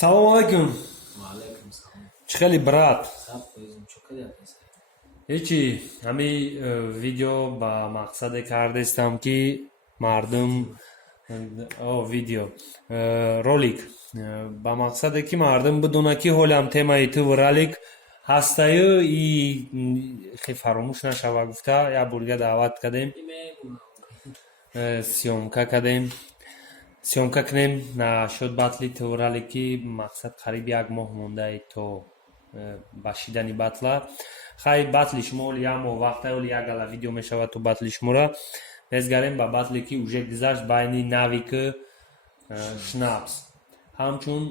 Салом алейкум. Ваалейкум салом. Чӣ хели брат? Саб қӯйзим, чӯ кардяпес? Ҳечи ҳами видео ба мақсаде кардестам ки мардум видео ролик ба мақсаде ки мардум бидона ки ҳолам темаи ту ролик ҳастаю и хе фаромӯш нашава гуфта як бурга даъват кардем сёмка кунем шуд батли ту ролики мақсад қариб як моҳ мондаи то ба шидани батла хай батли шумо оли як моҳ вақта оли як гала видео мешавад то батли шумора мезгарем ба батле ки уже гузашт байни навик шнапс ҳамчун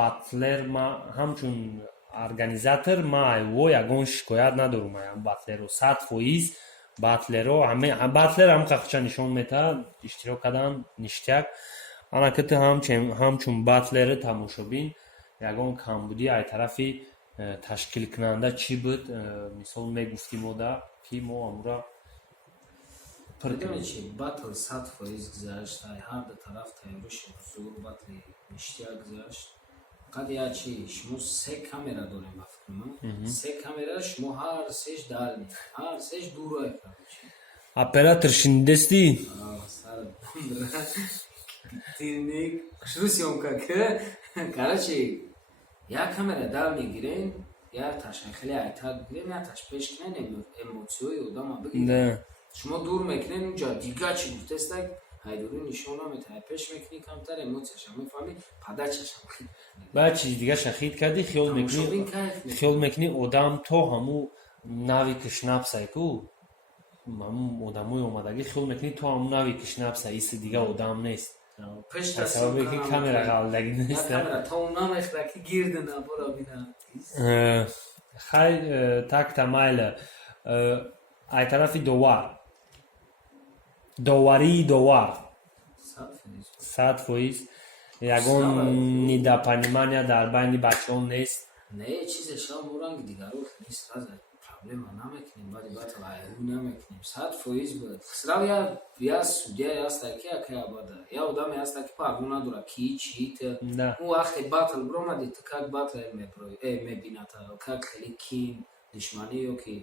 батлер ҳамчун организатор ман во ягон шикоят надорум батлеро 100% батлеро батлер ҳам қахча нишон метаҳад иштирок кардан ништяк ана ки ту ҳамчун батлери тамошобин ягон камбудӣ ай тарафи ташкилкунанда чӣ буд мисол мегуфтим ода ки мо амура Придумай чи батл 100% гузашт, ҳар ду тараф тайёрӣ шуд, зур батли ништяк гузашт. Фақат як чи шумо 3 камера дорем ба фикр ман. 3 камера шумо ҳар сеш дали, ҳар сеш дурой кард. Оператор шиндести? Тирник, шур съёмка ки, короче, як камера дал мегирен, як ташкил хеле айтак бигирен, як таш пеш кунен эмоцияи одама бигирен. Шумо дур мекунен унҷа дига чӣ гуфтестак ҳайдури нишон наметавонад пеш мекунӣ камтар эмоцияша мефаҳмӣ падачаша ба чиз дига шахид кардӣ хиёл мекунӣ одам то ҳамун нави кишнапсай ку ҳамун одамои омадагӣ хиёл мекунӣ то ҳамун нави кишнапсай иси дига одам нест сабабе ки камера ғалдагӣ нест хай такта майла ай тарафи довар доварии довар 100% ягон недопонимания дар байни бачаҳон нест не чизе шам моранги дигаро нест раза проблема намекунем баъди батл айҳу намекунем 100% буд срав я судя яста ки акая бада я одаме яста ки парво надора ки чи те у вақте батл бромади ту как батл мебината как хели кин душманӣ ё ки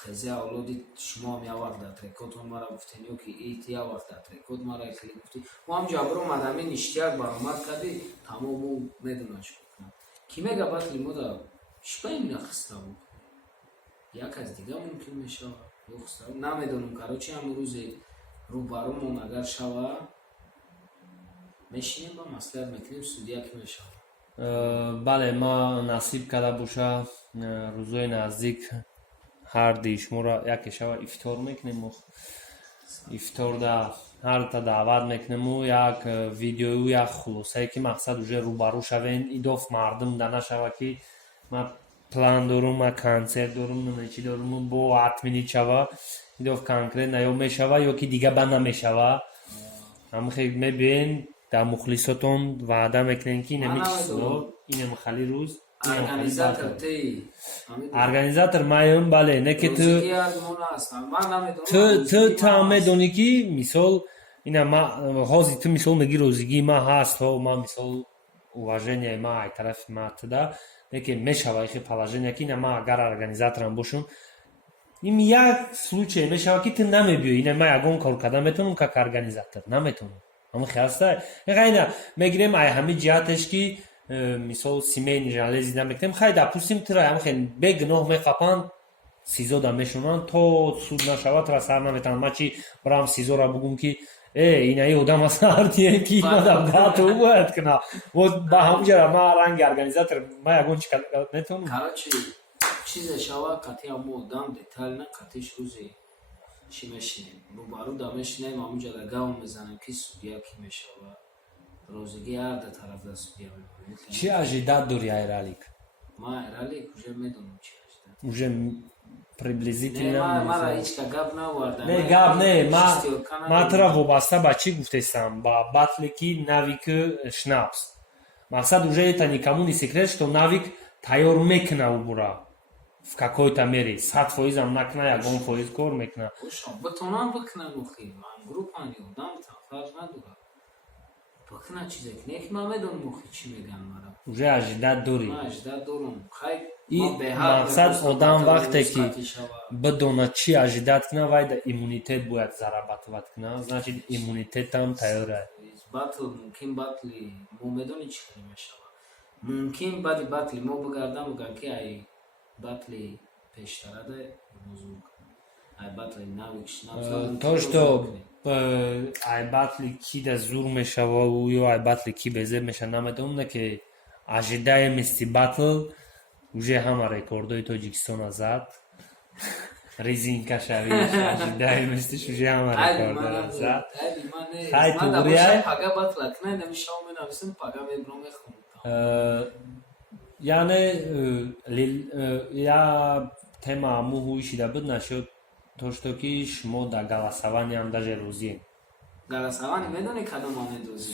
хезе авлоди шумо ҳам як вақт дар трекотон мара гуфтен ё ки ит як вақт дар трекот мара хеле гуфти мо ҳамҷа бромад ҳамин ништяк баромад карди тамому медонад чӣ кунад ки мега батли мо дар шипаимина хиставу як аз дига мумкин мешавад ё хиставу намедонам карочи ҳамин рӯзе рӯбарумон агар шава мешинем ба маслиҳат мекунем судя ки мешавад бале ма насиб карда боша рӯзои наздик ҳарди шуморо яке шава ифтор мекунем ифторда ҳарта даъват мекунему як видеою як хулосае ки мақсад уже рӯбарӯ шавем идоф мардум да нашава ки ма план дорум ма консерт дорум намечи дорум бо 8 минут шава идоф конкретна ё мешава ё ки дига ба намешава ҳамхе мебин дар мухлисотон ваъда мекунем ки инем хали рӯз организатор маем бале не ки ту ҳам медонӣ ки мисол ина ма ҳозир ту мисол меги розигии ма ҳаст ма мисол уваженияи ма ай тарафи ма туда неки мешава ихи положения ки ина ма агар организаторам бошум ин як случай мешава ки ту намебиёӣ ина ма ягон кор карда метавонам как организатор наметавонам ҳамахи ҳаста ина мегирем ай ҳами ҷиҳатеш ки мисол семейни журналист намекунем хай допустим тура ҳамахе бегуноҳ мехапанд сизода мешунанд то суд нашава тура сар наметавонанд ма чи барам сизора бугум ки инаи одам асардие ки мадам дато бояд куна ба ҳамҷара ма ранги организатор ма ягон чи метавонам короче чизе шава қати ҳамо одам детали на қатиш рӯзи чӣ мешинем рӯбарӯ да мешинем ҳамҷара гав мезанем ки судя ки мешава розиги ҳарда тараф да судя мемонем чӣ ажидат дори ай ролик ма ай ролик уже медонам чӣ ажидат уже приблизительно мара ҳечка гап наварда не гап не ма тура вобаста ба чӣ гуфтестам ба батле ки навик шнапс мақсад уже это никому не секрет что навик тайёр мекуна убура в какой-то мере 100% ам накуна ягон фоиз кор мекуна битонам бикунам охи ман группани одам тафарқ надорад бакна чизек нек мамедон мухи чӣ меган мара уже ажидат дорӣ. ажда дорум хай ин мақсад одам вақте ки бидона чӣ ажидат кина вай да иммунитет бояд зарабатуват кина, значит иммунитетам тайёр аст. батл мумкин батли мо медонӣ чӣ хеле мешава мумкин баъди батли мо бигардам бигам ки ай батли пештарада бузург ай батли навиш То што ай батли ки да зур мешава ё ай батли ки безеб мешава намедонам не ки ажидаи мисли батл уже ҳама рекордои Тоҷикистона зад. Резинка шавиш ажидаи мислиш уже ҳама рекордора зад. Хай тугрияй пага батла кнай намишава менависам пага мебро мехонам яъне я тема аму ҳуишида буд нашуд то што ки шумо дар галасавани ам даже розием. галасавани медонӣ кадом момент розӣ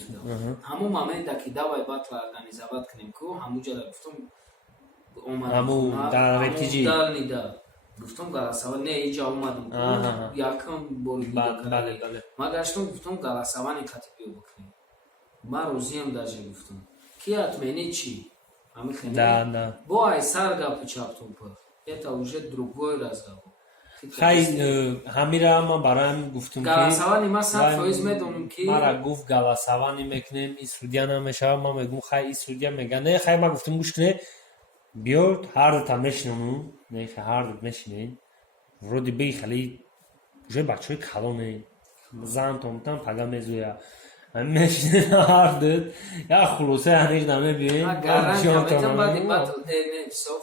ҳамун момента ки давай батла организоват кунем ку ҳамуҷа гуфтум ҳаму дар рептиҷи далнида гуфтум галасаван не иҷа омадам якам бори ма гаштум гуфтум галасавани катибиё бикунем ман розиам даже гуфтум ки атмени чӣ бо ай сар гапу чаптупа это уже другой разговор хай ҳамира ман бароям гуфтум ки галасавани ма 100% медонам ки мара гуфт галасавани мекунем ин судя намешава ман мегум хай ин судя мегӯяд не хай ман гуфтум гӯш кунед биёд ҳардута мешинаму не ҳардут мешинем вроде би хали уже бачаҳои калонем зантомтан пага мезӯя мешинем ҳардут я хулоса ҳанеж намебинем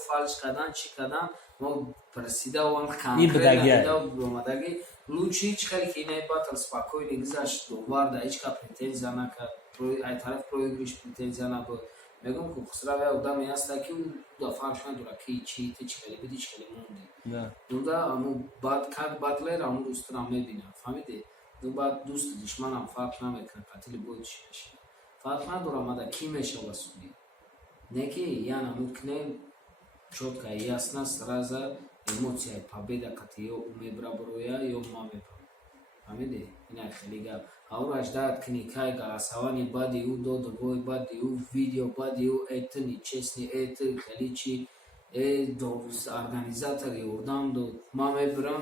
фалш кардан чӣ кардан мо прасида он конкретомадаги лучи ҳеч хеле ки ина батл спокойно гузашт доварда ҳечка претензия накард ай тараф проигриш претензия набуд мегум ку хусраве одаме аста ки да фарш надора ки чӣ ти чӣ хеле биди чӣ хеле монди дуда аму бад как батлер аму дӯстарам мебинам фаҳмиде ду бад дӯст душманам фарқ намекунад қатили бои чӣ мешава фарқ надорам ада ки мешава суди не ки ян аму кунем чётка ясна сраза эмоцияи победа кати ё мебра бароя ё ма мебра фаҳмиде ина хеле гап ҳавро аждат кини кай галасавани бади ӯ додувой бади ӯ видео бади ӯ этни честни эти хеле чи организатори ордам дод ма мебирам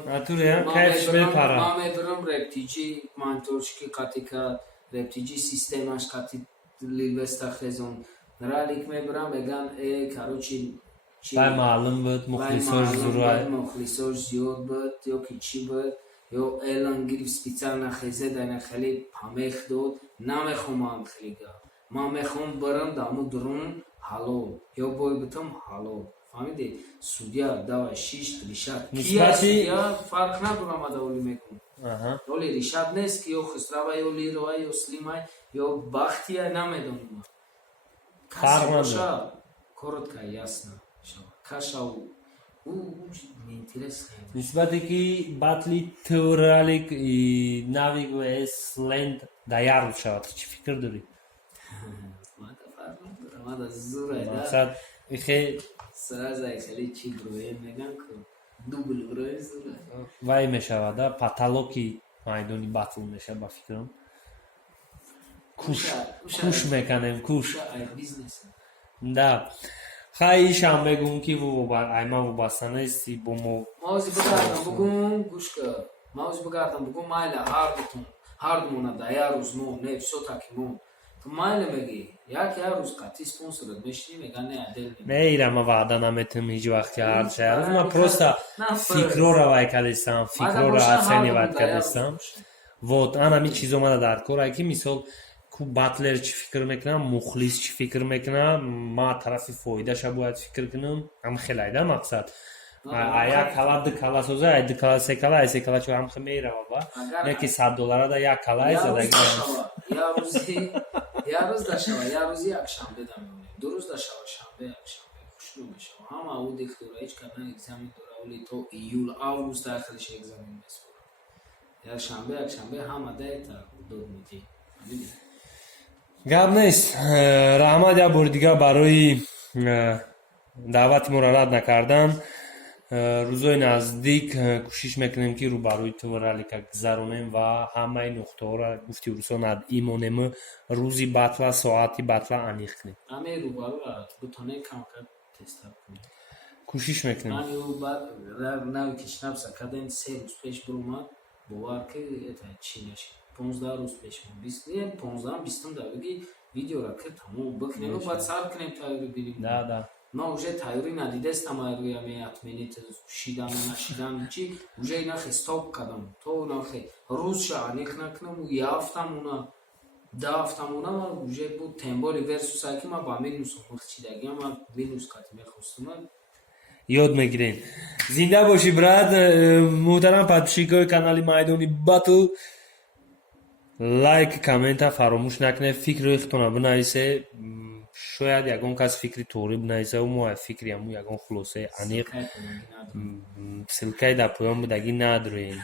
рептиҷи манторчики қати кард рептиҷи системаш қати ливеста хезон ралик мебирам меган короче бай маълум буд мухлисош зиёд буд ё ки чӣ буд ё элан гирифт специально хезед айна хеле памех дод намехомам хеле гап ман мехом барам даму дурун ҳалол ё бой бутам ҳалол фаҳмиде судя давай шиш ришад кия судя фарқ надорам ада оли мекун оли ришад нест ки ё хусрава ё лирова ё слимай ё бахтия намедонам каси боша коротка ясна кашав нисбате ки батли теоралик навик вс ленд даяр шавад чӣ фикр дорӣ мақсад вай мешавада паталоки майдони батл мешава ба фикрам куш меканем куш да хай ишам мегӯм ки айма вобаста нести бо мо мавзи бигардам бугум гӯшка мавзи бигардам бугум майла ҳардумона да як рӯз мо не всё-таки мо ту майла меги як рӯз қатъи спонсорат мешини меган не адел не ира ма ваъда наметам ҳеҷ вақт ки ҳард шаярд ма просто фикрора вай кардистам фикрора оцениват кардистам вот анами чизо мада дар кора ки мисол батлер чӣ фикр мекунам мухлис чӣ фикр мекунам ма тарафи фоидаша бояд фикр кунам ҳам хеле айда мақсад як кала ду кала соза ай ду кала се кала ай се кала чо ҳам хе мерава ба не ки $100 як кала ай задаги як рӯз дашава як рӯзи якшанбе дамонем ду рӯз дашава шанбе якшанбе хушрӯ мешава ҳама ӯ дихтора ҳеҷ кадна экзамен дора оли то июл август ахириш экзамен меспорам якшанбе ҳама даета дод медиҳ гап нест раҳмат як бори дигар барои даъвати моро рад накардан рӯзои наздик кӯшиш мекунем ки рӯбарӯи ту раллика гузаронем ва ҳамаи нуқтаҳоро гуфти урусо над имонем рӯзи батла соати батла аниқ кунем. ҳамаи рӯбарура бутоне камакад тестап кунем. кӯшиш мекунем. ман ё нави кишнабса каден 3 рӯз пеш бурумад бовар ки это чӣ нашид 15 рӯз пеш 15-20 давиги видеора ки тамом бикунем баъд сар кунем тайёри бинем. Да. ما уже тайёрӣ надидестам роями атменит шидан нашидан чи уже нахе стоп кардам то нахе рӯзша аниқ накунам яфтамуна дафтамуна уже бу тембори версусаки ма ба минусу мурчидагиам ма минус кати мехостум ёд мегирем. Зинда боши брат. Муҳтарам подписчикои канали Майдони Батл, лайк коммента фаромӯш накунед, фикри худтона бинависе. Шояд ягон кас фикри тоғрӣ бинависа мо фикри ҳамун ягон хулосаи аниқ силкаи дар поён будагӣ надорем.